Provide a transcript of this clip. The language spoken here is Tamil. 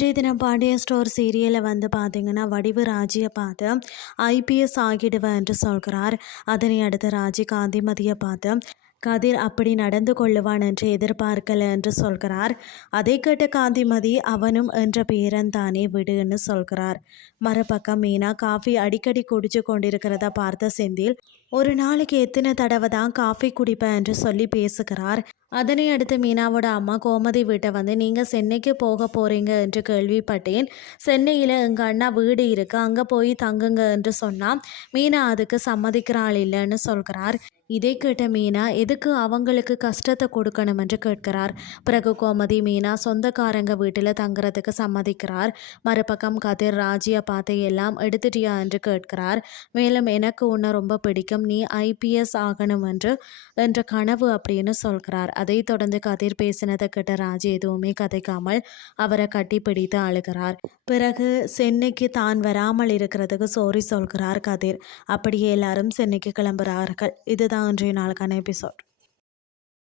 இன்றைய தினம் பாண்டியன் ஸ்டோர் சீரியலை வந்து பார்த்தீங்கன்னா வடிவு ராஜியை பார்த்து ஐபிஎஸ் ஆகிடுவேன் என்று சொல்கிறார். அதனை அடுத்து ராஜி காந்திமதியை பார்த்து கதிர் அப்படி நடந்து கொள்ளுவான் என்று எதிர்பார்க்கல என்று சொல்கிறார். அதை கேட்ட காந்திமதி அவனும் என்ற பேரன் தானே விடுன்னு சொல்கிறார். மறுபக்கம் மீனா காஃபி அடிக்கடி குடிச்சு கொண்டிருக்கிறத பார்த்த செந்தில் ஒரு நாளைக்கு எத்தனை தடவை தான் காஃபி குடிப்பேன் என்று சொல்லி பேசுகிறார். அதனை அடுத்து மீனாவோட அம்மா கோமதி வீட்டை வந்து நீங்கள் சென்னைக்கு போக போகிறீங்க என்று கேள்விப்பட்டேன். சென்னையில் எங்கள் அண்ணா வீடு இருக்கு, அங்கே போய் தங்குங்க என்று சொன்னால் மீனா அதுக்கு சம்மதிக்கிறாள் இல்லைன்னு சொல்கிறார். இதை கேட்ட மீனா எதுக்கு அவங்களுக்கு கஷ்டத்தை கொடுக்கணும் என்று கேட்கிறார். பிறகு கோமதி மீனா சொந்தக்காரங்க வீட்டில் தங்குறதுக்கு சம்மதிக்கிறார். மறுபக்கம் கதிர் ராஜியை பார்த்து எல்லாம் எடுத்துட்டியா என்று கேட்கிறார். மேலும் எனக்கு உன்னை ரொம்ப பிடிக்கும், நீ ஐபிஎஸ் ஆகணும் என்ற கனவு அப்படின்னு சொல்கிறார். அதை தொடர்ந்து கதிர் பேசினதை கேட்ட ராஜி எதுவுமே கதைக்காமல் அவரை கட்டி பிடித்து அழுகிறார். பிறகு சென்னைக்கு தான் வராமல் இருக்கிறதுக்கு சோரி சொல்கிறார் கதிர். அப்படியே எல்லாரும் சென்னைக்கு கிளம்புகிறார்கள். இதுதான் இன்றைய நாளுக்கான எபிசோட்.